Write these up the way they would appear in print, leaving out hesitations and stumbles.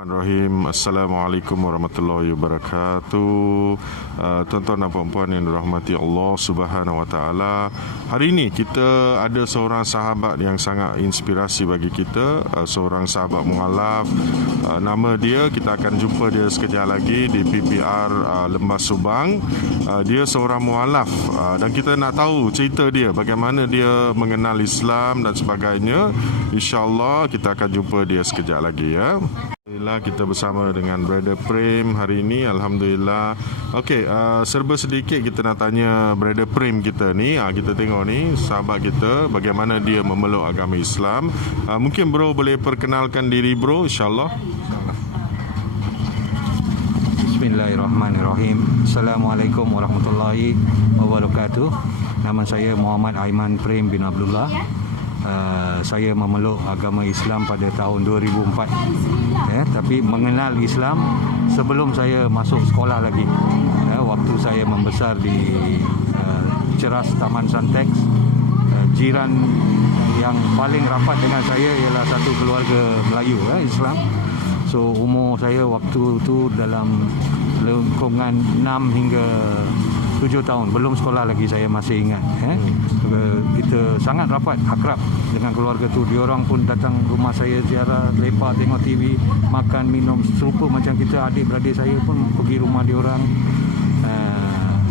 Bismillahirrahmanirrahim. Assalamualaikum warahmatullahi wabarakatuh. Tuan-tuan dan puan-puan yang dirahmati Allah Subhanahu wa taala. Hari ini kita ada seorang sahabat yang sangat inspirasi bagi kita, seorang sahabat mualaf. Nama dia, kita akan jumpa dia sekejap lagi di PPR Lembah Subang. Dia seorang mualaf dan kita nak tahu cerita dia, bagaimana dia mengenal Islam dan sebagainya. InsyaAllah kita akan jumpa dia sekejap lagi ya. Alhamdulillah kita bersama dengan Brother Prem hari ini. Alhamdulillah. Okey, serba sedikit kita nak tanya Brother Prem kita ni. Kita tengok ni sahabat kita bagaimana dia memeluk agama Islam. Mungkin bro boleh perkenalkan diri bro, insyaAllah. Bismillahirrahmanirrahim. Assalamualaikum warahmatullahi wabarakatuh. Nama saya Muhammad Aiman Prem bin Abdullah. Saya memeluk agama Islam pada tahun 2004 tapi mengenal Islam sebelum saya masuk sekolah lagi. Waktu saya membesar di Ceras Taman Santex, jiran yang paling rapat dengan saya ialah satu keluarga Melayu Islam. So umur saya waktu itu dalam lingkungan 6 hingga 7 tahun, belum sekolah lagi, saya masih ingat. Kita sangat rapat, akrab dengan keluarga tu. Diorang pun datang rumah saya ziarah, lepak, tengok TV, makan, minum, serupa macam kita. Adik-beradik saya pun pergi rumah diorang.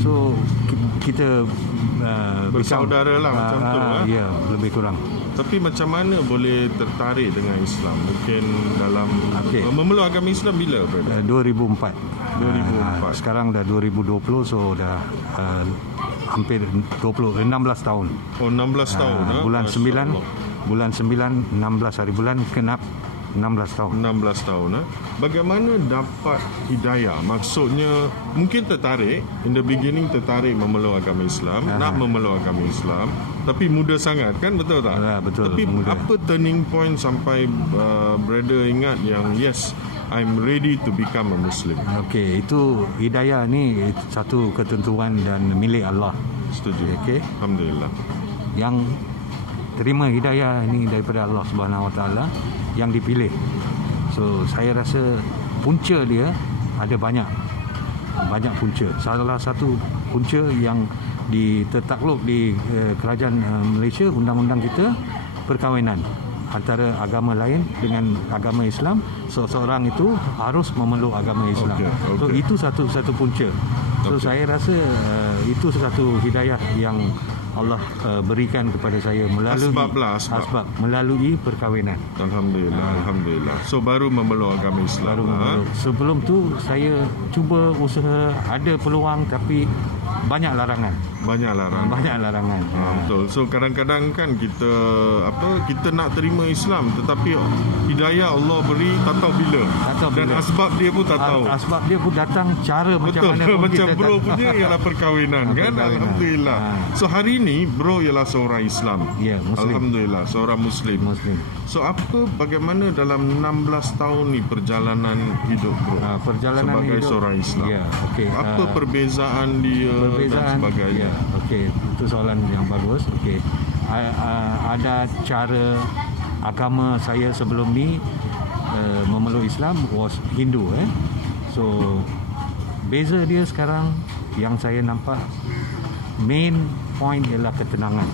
So kita bersaudara lah macam tu. Ya, lebih kurang. Tapi macam mana boleh tertarik dengan Islam? Mungkin dalam memeluk agama Islam bila? 2004. 2004. Sekarang dah 2020, so dah hampir 16 tahun. Oh, 16 tahun. Bulan 9 16 hari bulan genap 16 tahun. 16 tahun. Bagaimana dapat hidayah? Maksudnya mungkin tertarik, in the beginning tertarik memeluk agama Islam, nak memeluk agama Islam, tapi muda sangat kan, betul tak? Betul. Tapi muda. Apa turning point sampai brother ingat yang yes, I'm ready to become a Muslim? Okey, itu hidayah ni satu ketentuan dan milik Allah. Setuju. Okey. Alhamdulillah. Yang terima hidayah ini daripada Allah Subhanahu Wa Taala yang dipilih. So saya rasa punca dia ada banyak punca. Salah satu punca yang ditakluk di kerajaan Malaysia, undang-undang kita, perkahwinan antara agama lain dengan agama Islam. Seseorang itu harus memeluk agama Islam. Okay. So itu satu punca. So saya rasa itu satu hidayah yang Allah berikan kepada saya melalui asbab melalui perkahwinan. Alhamdulillah. So baru memeluk agama Islam. Sebelum tu saya cuba usaha, ada peluang tapi banyak larangan. Betul. So kadang-kadang kan kita nak terima Islam, tetapi hidayah Allah beri tak tahu bila. Dan asbab dia pun tak tahu. Asbab dia pun datang cara macam mana pun. Macam bro punya ialah perkahwinan kan. Alhamdulillah. So hari ini bro ialah seorang Islam. Ya, Muslim. Alhamdulillah, seorang Muslim. So bagaimana dalam 16 tahun ni perjalanan hidup bro? Sebagai hidup seorang Islam. Ya, okey. Apa perbezaan dia dan sebagainya? Ya, okey. Itu soalan yang bagus. Okey. Ada cara agama saya sebelum ni memeluk Islam was Hindu So beza dia sekarang yang saya nampak main point ialah ketenangan.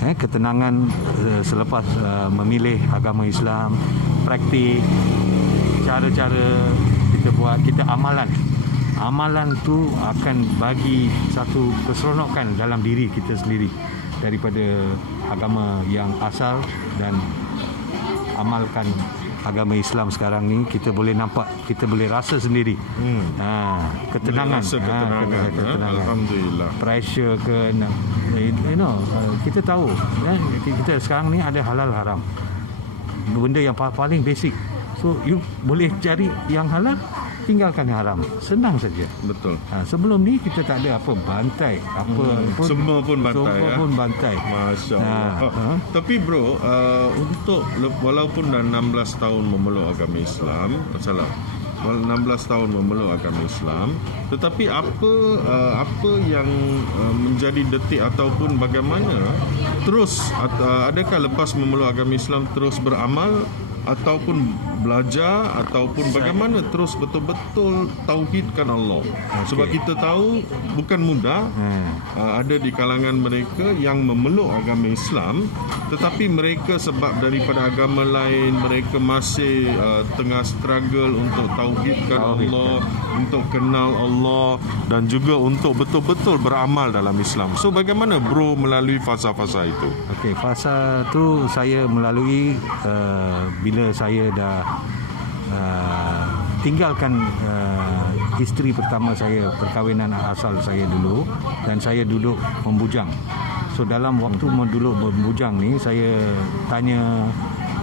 Ketenangan selepas memilih agama Islam, praktik, cara-cara kita buat, kita amalan tu akan bagi satu keseronokan dalam diri kita sendiri daripada agama yang asal. Dan amalkan agama Islam sekarang ni, kita boleh nampak, kita boleh rasa sendiri ketenangan. Alhamdulillah. Pressure ke kita tahu kita sekarang ni ada halal haram, benda yang paling basic. So you boleh cari yang halal, tinggalkan yang haram, senang saja. Betul. Sebelum ni kita tak ada apa bantai, semua pun bantai. Masya-Allah. Tapi bro, untuk walaupun dah 16 tahun memeluk agama Islam, 16 tahun memeluk agama Islam, tetapi apa yang menjadi detik ataupun bagaimana terus adakah lepas memeluk agama Islam terus beramal ataupun belajar ataupun bagaimana terus betul-betul tauhidkan Allah. Sebab kita tahu bukan mudah. Ada di kalangan mereka yang memeluk agama Islam, tetapi mereka sebab daripada agama lain, mereka masih tengah struggle untuk tauhidkan Allah, untuk kenal Allah dan juga untuk betul-betul beramal dalam Islam. So bagaimana bro melalui fasa-fasa itu? Okey, fasa tu saya melalui bila saya dah tinggalkan isteri pertama saya, perkahwinan asal saya dulu, dan saya duduk membujang. So dalam waktu duduk membujang ni, saya tanya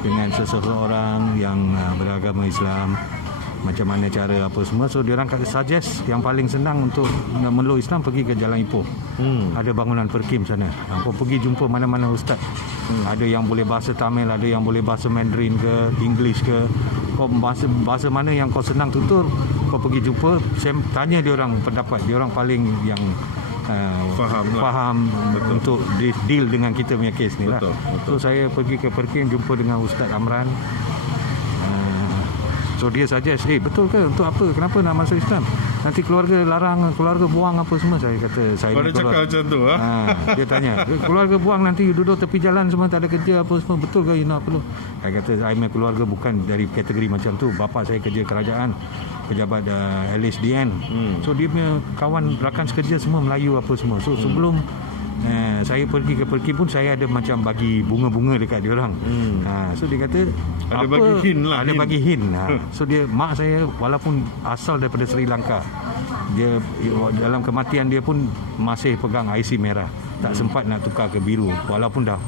dengan seseorang yang beragama Islam macam mana cara apa semua. So diorang kata suggest yang paling senang untuk meluk Islam pergi ke Jalan Ipoh. Ada bangunan Perkim sana. Kau pergi jumpa mana-mana ustaz. Ada yang boleh bahasa Tamil, ada yang boleh bahasa Mandarin ke, English ke. Kau bahasa mana yang kau senang tutur, kau pergi jumpa, saya tanya diorang pendapat. Diorang paling yang faham untuk deal dengan kita punya kes ni lah. So saya pergi ke Perkim, jumpa dengan Ustaz Amran. So dia suggest, betul ke? Untuk apa? Kenapa nak masuk Islam? Nanti keluarga larang, keluarga buang apa semua. Saya kata, saya pada cakap macam tu dia tanya, keluarga buang nanti you duduk tepi jalan semua, tak ada kerja apa semua. Betul ke you nak perlu? Saya kata, saya punya keluarga bukan dari kategori macam tu. Bapa saya kerja kerajaan, pejabat LSDN. So dia punya kawan rakan sekerja semua Melayu apa semua. So sebelum saya pergi ke Perki pun, saya ada macam bagi bunga-bunga dekat dia orang. So dia kata ada bagi hint lah. Ada bagi hint. So dia, mak saya walaupun asal daripada Sri Lanka, dia dalam kematian dia pun masih pegang IC merah. Tak sempat nak tukar ke biru walaupun dah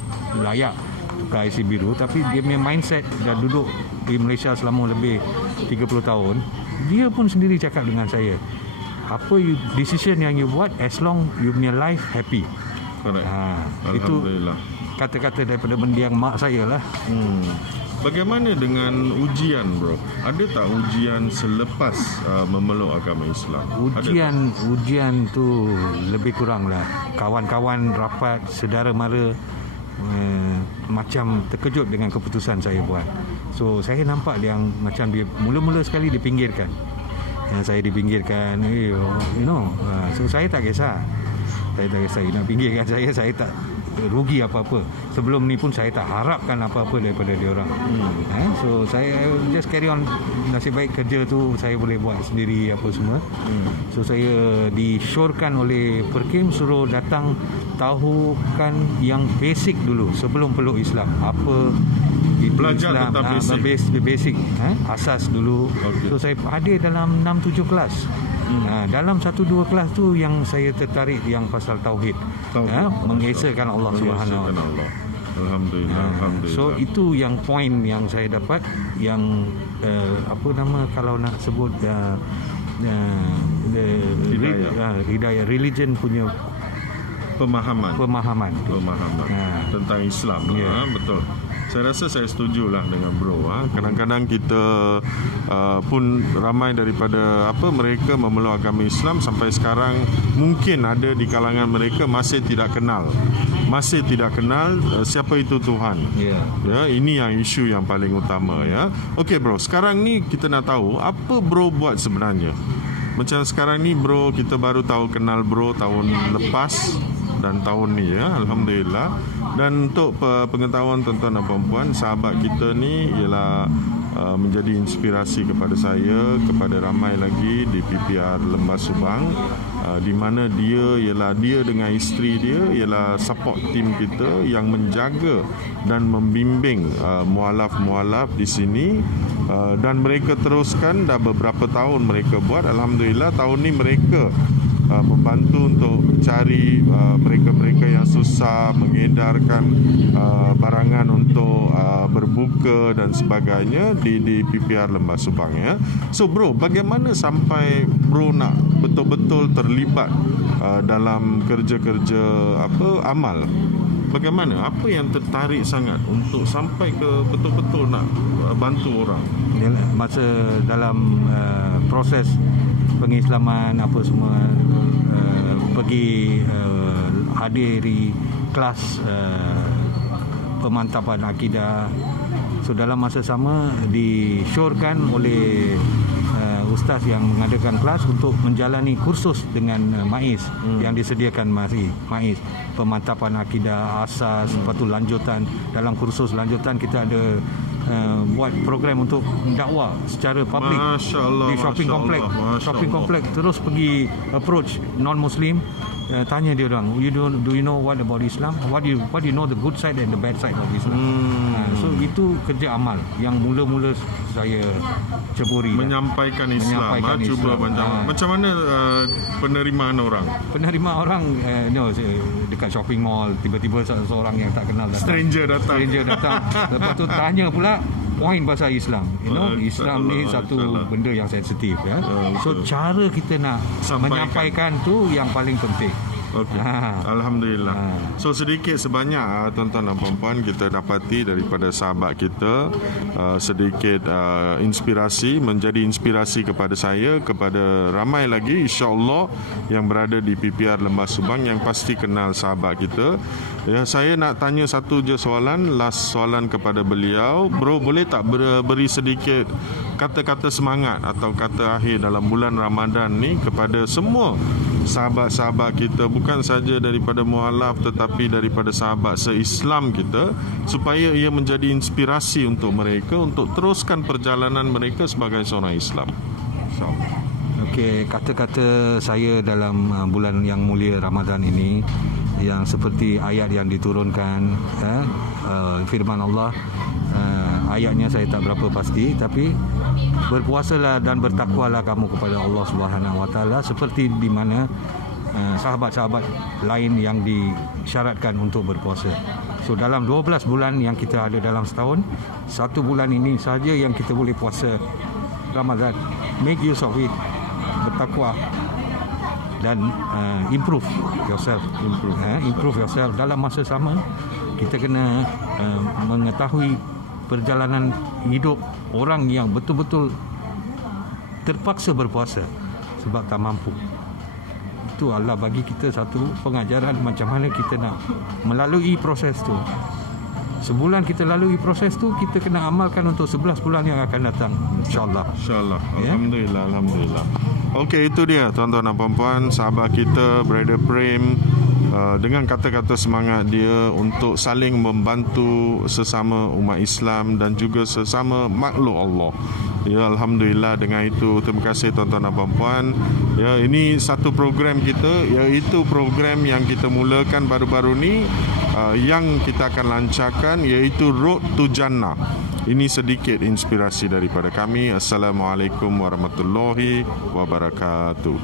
layak tukar IC biru, tapi dia punya mindset dah duduk di Malaysia selama lebih 30 tahun. Dia pun sendiri cakap dengan saya, apa decision yang you buat, as long you punya life happy. Correct. Itu kata-kata daripada mendiang mak saya lah. Bagaimana dengan ujian bro? Ada tak ujian selepas memeluk agama Islam? Ujian tu lebih kurang lah. Kawan-kawan rapat, saudara mara macam terkejut dengan keputusan saya buat. So saya nampak yang macam dia mula-mula sekali dipinggirkan. Yang saya dipinggirkan, so saya tak kisah. Saya tak kisah nak pinggirkan saya tak rugi apa-apa. Sebelum ni pun saya tak harapkan apa-apa daripada dia orang. So saya just carry on. Nasib baik kerja tu saya boleh buat sendiri apa semua. So saya disyorkan oleh Perkim, suruh datang tahukan yang basic dulu sebelum peluk Islam. Apa itu belajar Islam, tentang basic, asas dulu. So saya hadir dalam 6-7 kelas. Dalam 1-2 kelas tu yang saya tertarik yang pasal tauhid. Mengesakan Allah Subhanahu Wa Taala. Alhamdulillah. So itu yang point yang saya dapat, yang apa nama kalau nak sebut hidayah religion punya pemahaman tentang Islam. Betul. Saya rasa saya setujulah dengan bro. Kadang-kadang kita pun ramai daripada mereka memeluk agama Islam sampai sekarang, mungkin ada di kalangan mereka masih tidak kenal siapa itu Tuhan. Ya, ini yang isu yang paling utama ya. Okey bro, sekarang ni kita nak tahu apa bro buat sebenarnya. Macam sekarang ni bro, kita baru tahu kenal bro tahun lepas dan tahun ni ya, alhamdulillah. Dan untuk pengetahuan tuan-tuan dan puan-puan, sahabat kita ni ialah menjadi inspirasi kepada saya, kepada ramai lagi di PPR Lembah Subang, di mana dia dengan isteri dia ialah support team kita yang menjaga dan membimbing mualaf-mualaf di sini, dan mereka teruskan dah beberapa tahun mereka buat. Alhamdulillah tahun ni mereka membantu untuk cari mereka-mereka yang susah, mengedarkan barangan untuk berbuka dan sebagainya di PPR Lembah Subang ya. So bro, bagaimana sampai bro nak betul-betul terlibat dalam kerja-kerja amal? Bagaimana? Apa yang tertarik sangat untuk sampai ke betul-betul nak bantu orang? Masa dalam proses pengislaman apa semua, pergi hadiri kelas pemantapan akidah, So dalam masa sama disyorkan oleh ustaz yang mengadakan kelas untuk menjalani kursus dengan MAIS yang disediakan MAIS, pemantapan akidah asas, lepas tu lanjutan. Dalam kursus lanjutan kita ada buat program untuk dakwah secara publik di shopping komplek. Shopping komplek terus pergi approach non muslim, tanya dia orang, do you know what about Islam, what do you know the good side and the bad side of Islam. So itu kerja amal yang mula-mula saya ceburi menyampaikan Islam. Cuba macam mana penerimaan orang dekat shopping mall, tiba-tiba seorang yang tak kenal datang, stranger datang lepas tu tanya pula poin pasal Islam. Islam ni satu benda yang sensitif ya. So cara kita nak menyampaikan tu yang paling penting. Okey. Alhamdulillah. So sedikit sebanyak tuan-tuan dan puan-puan kita dapati daripada sahabat kita sedikit inspirasi, menjadi inspirasi kepada saya, kepada ramai lagi insya-Allah yang berada di PPR Lembah Subang yang pasti kenal sahabat kita. Ya, saya nak tanya satu je soalan, last soalan kepada beliau. Bro, boleh tak beri sedikit kata-kata semangat atau kata akhir dalam bulan Ramadan ni kepada semua sahabat-sahabat kita, bukan saja daripada mualaf tetapi daripada sahabat se-Islam kita, supaya ia menjadi inspirasi untuk mereka untuk teruskan perjalanan mereka sebagai seorang Islam. InsyaAllah. Okey, kata-kata saya dalam bulan yang mulia Ramadan ini yang seperti ayat yang diturunkan, firman Allah, ayatnya saya tak berapa pasti, tapi berpuasalah dan bertakwalah kamu kepada Allah Subhanahu Wa Taala seperti di mana sahabat-sahabat lain yang disyaratkan untuk berpuasa. So dalam 12 bulan yang kita ada dalam setahun, satu bulan ini saja yang kita boleh puasa Ramadan. Make use of it, bertakwa dan improve yourself. Improve yourself. Dalam masa sama kita kena mengetahui perjalanan hidup orang yang betul-betul terpaksa berpuasa sebab tak mampu. Itu Allah bagi kita satu pengajaran macam mana kita nak melalui proses tu. Sebulan kita lalui proses tu, kita kena amalkan untuk 11 bulan yang akan datang, insyaAllah. InsyaAllah. Alhamdulillah. Alhamdulillah. Okey, itu dia tuan-tuan dan puan-puan, sahabat kita Brother Prem, dengan kata-kata semangat dia untuk saling membantu sesama umat Islam dan juga sesama makhluk Allah. Ya, Alhamdulillah. Dengan itu, terima kasih tuan-tuan dan puan-puan. Ya, ini satu program kita, iaitu program yang kita mulakan baru-baru ni, yang kita akan lancarkan, iaitu Road to Jannah. Ini sedikit inspirasi daripada kami. Assalamualaikum warahmatullahi wabarakatuh.